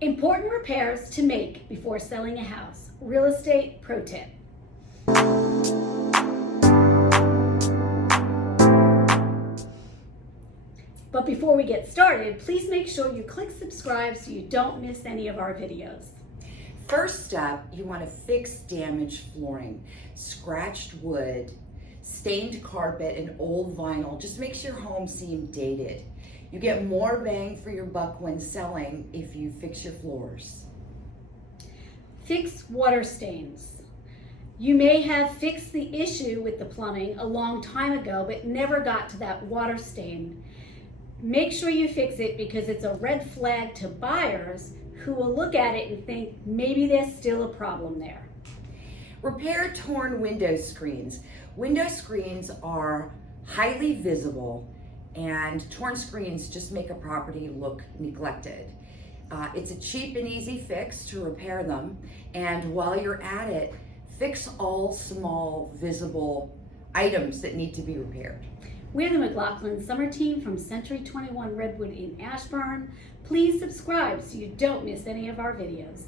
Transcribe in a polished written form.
Important repairs to make before selling a house. Real estate pro tip. But before we get started, please make sure you click subscribe so you don't miss any of our videos. First up, you want to fix damaged flooring, scratched wood, stained carpet, and old vinyl. Just makes your home seem dated. You get more bang for your buck when selling if you fix your floors. Fix water stains. You may have fixed the issue with the plumbing a long time ago, but never got to that water stain. Make sure you fix it because it's a red flag to buyers who will look at it and think maybe there's still a problem there. Repair torn window screens. Window screens are highly visible, and torn screens just make a property look neglected. It's a cheap and easy fix to repair them, and while you're at it, fix all small visible items that need to be repaired. We're the McLoughlin Summer team from Century 21 Redwood in Ashburn. Please subscribe so you don't miss any of our videos.